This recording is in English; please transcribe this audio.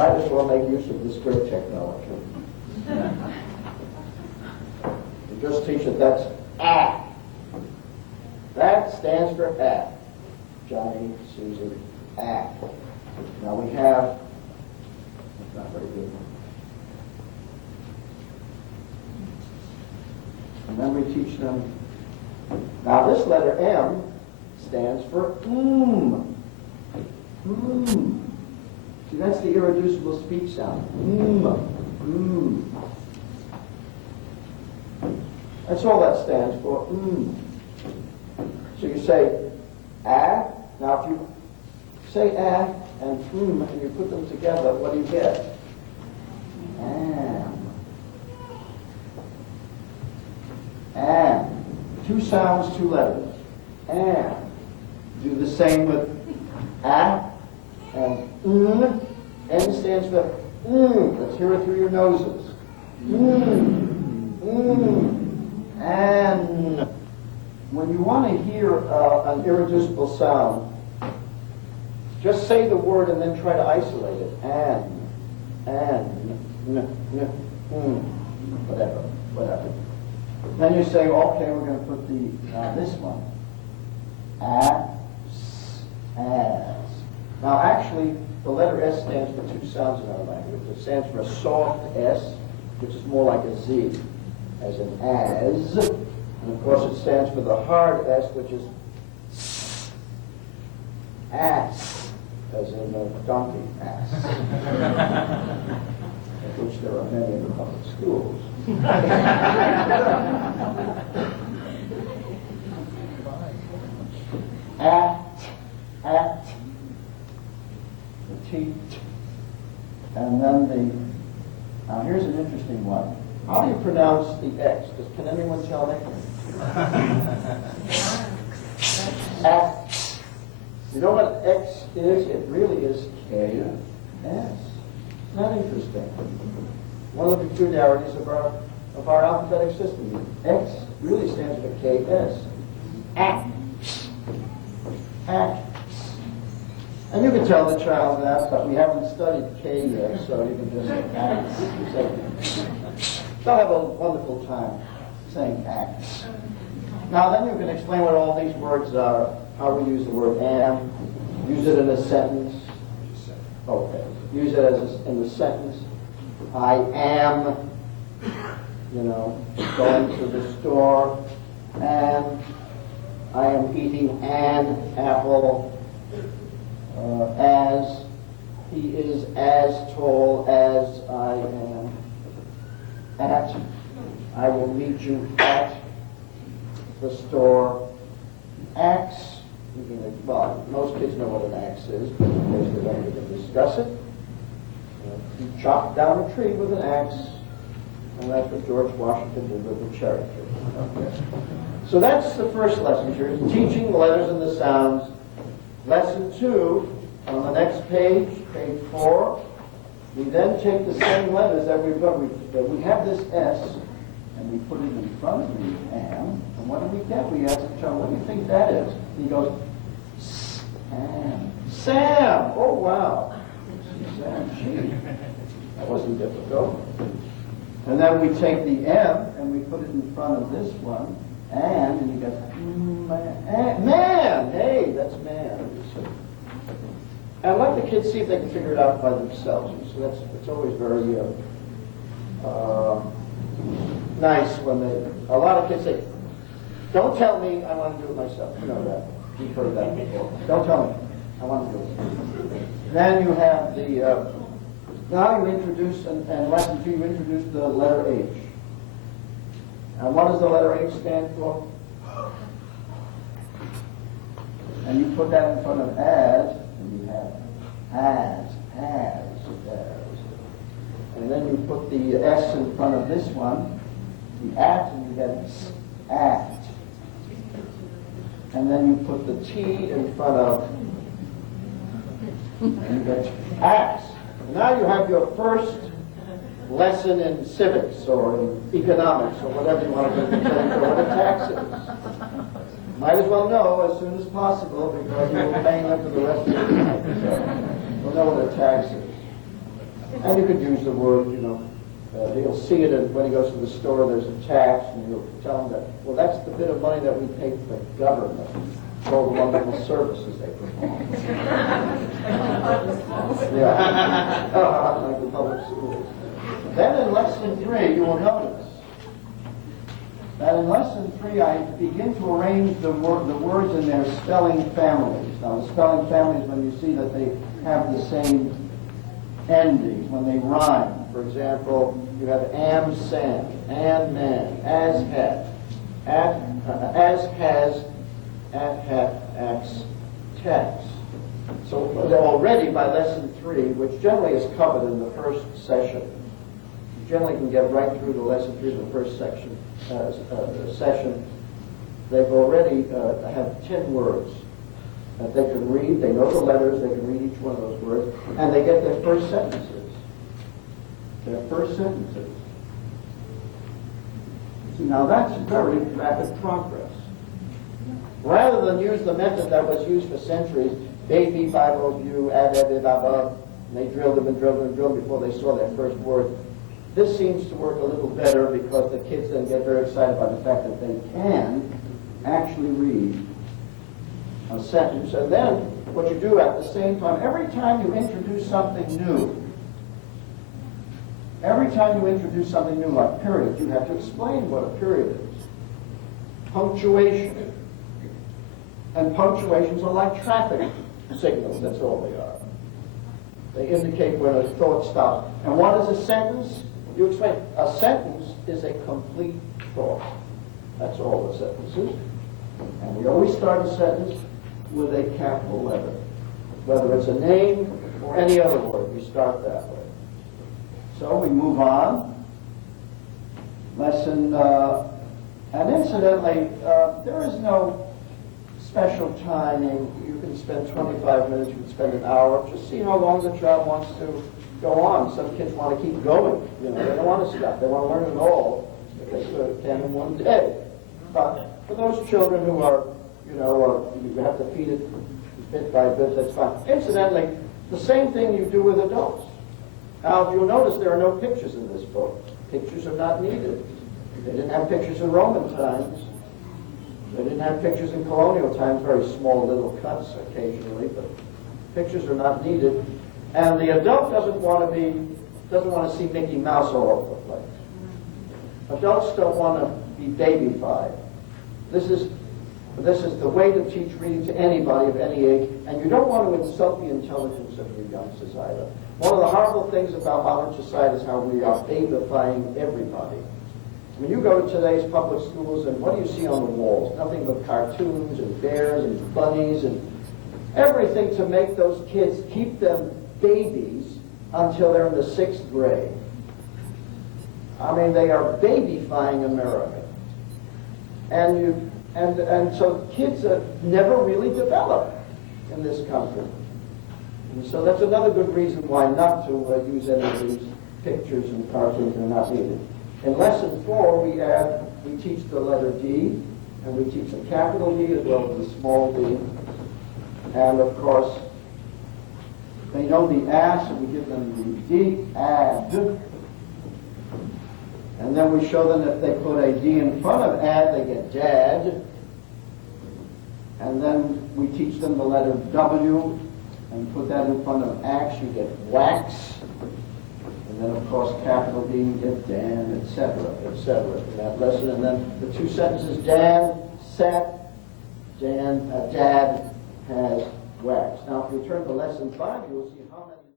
might as well make use of this great technology. You just teach it that's A. That stands for A. Johnny, Susie, A. Now we have, it's not very good. And then we teach them, now this letter M stands for See, that's the irreducible speech sound. That's all that stands for. So you say A. Now if you say A and you put them together, what do you get? Am. Am. Two sounds, two letters. Am. Do the same with A and N stands for Let's hear it through your noses. And when you want to hear an irreducible sound, just say the word and then try to isolate it. Whatever. Then you say, okay, we're going to put this one. As. Now, actually, the letter S stands for two sounds in our language. It stands for a soft S, which is more like a Z, as in as. And of course, it stands for the hard S, which is ass, as in a donkey ass, of which there are many in the public schools. At, the T, and then now here's an interesting one. How do you pronounce the X? Can anyone tell me? X. You know what X is? It really is KS. Isn't that interesting? One of the peculiarities of our alphabetic system. X really stands for KS. X. And you can tell the child that, but we haven't studied K yet, so you can just say. They'll have a wonderful time saying act. Now then you can explain what all these words are, how we use the word am, use it in a sentence. Okay. Use it in the sentence. I am, going to the store, and I am eating an apple, as he is as tall as I am. At, I will meet you at the store. Axe, well, most kids know what an axe is, but in case they don't even discuss it. You chop down a tree with an axe, and that's what George Washington did with the cherry tree. Okay. So that's the first lesson here, teaching the letters and the sounds. Lesson 2, on the next page, page 4, we then take the same letters that we've got. We have this S, and we put it in front of the am, and what do we get? We ask the child, what do you think that is? He goes, Sam. Sam! Oh, wow. Sam, gee. That wasn't difficult. And then we take the M, and we put it in front of this one, and he goes, man! Hey, that's man. And let the kids see if they can figure it out by themselves. So it's always very nice when a lot of kids say, don't tell me, I want to do it myself. You know that. You've heard that before. Don't tell me, I want to do it. Then you have now you introduce, and lesson 2, you introduce the letter H. And what does the letter H stand for? And you put that in front of as, and you have as. And then you put the S in front of this one, the at, and you get at. And then you put the T in front of, and you get ax. Now you have your first lesson in civics or in economics or whatever you want to do, what a tax is. Might as well know as soon as possible because you'll be paying them for the rest of your life. So you'll know what a tax is. And you could use the word, he'll see it when he goes to the store, there's a tax, and you'll tell him that, well, that's the bit of money that we pay to the government for all the wonderful services they perform. Yeah, like the public schools. Then in lesson 3, you will notice that in lesson 3, I begin to arrange the words in their spelling families. Now, the spelling families, when you see that they have the same endings, when they rhyme. For example, you have am, san, and man, as had, as has, at, acts, tax. So already by lesson 3, which generally is covered in the first session, you generally can get right through to lesson 3 of the first session, they've already have 10 words that they can read. They know the letters, they can read each one of those words, and they get their first sentences. Their first sentences. See, now that's very rapid progress. Rather than use the method that was used for centuries, baby, Bible, view, and they drilled them and drilled them and drilled them before they saw their first word. This seems to work a little better because the kids then get very excited by the fact that they can actually read a sentence. And then what you do at the same time, every time you introduce something new, like period, you have to explain what a period is. Punctuation. And punctuations are like traffic signals, that's all they are. They indicate when a thought stops. And what is a sentence? You explain. A sentence is a complete thought. That's all a sentence is. And we always start a sentence with a capital letter. Whether it's a name or any other word, we start that way. So we move on. Lesson, and incidentally, there is no special timing. You can spend 25 minutes, you can spend an hour. Just see how long the child wants to go on. Some kids want to keep going. They don't want to stop. They want to learn it all if they can in one day. But for those children who are, you have to feed it bit by bit, that's fine. Incidentally, the same thing you do with adults. Now, if you'll notice, there are no pictures in this book. Pictures are not needed. They didn't have pictures in Roman times. They didn't have pictures in colonial times, very small little cuts occasionally, but pictures are not needed. And the adult doesn't want to see Mickey Mouse all over the place. Adults don't want to be babyfied. This is the way to teach reading to anybody of any age, and you don't want to insult the intelligence of your youngsters either. One of the horrible things about modern society is how we are babyfying everybody. I mean, you go to today's public schools, and what do you see on the walls? Nothing but cartoons and bears and bunnies and everything to make those kids keep them babies until they're in the 6th grade. I mean, they are babyfying America. And so kids never really develop in this country. And so that's another good reason why not to use any of these pictures and cartoons. They're not needed. In lesson 4, we teach the letter D, and we teach the capital D as well as the small d. And of course, they know the A, so we give them the D, add. And then we show them if they put a D in front of add, they get dad. And then we teach them the letter W, and put that in front of ax, you get wax. And then, of course, capital D, you get Dan, etc., in that lesson. And then the 2 sentences, Dan sat, Dad has wax. Now, if you turn to lesson 5, you'll see how many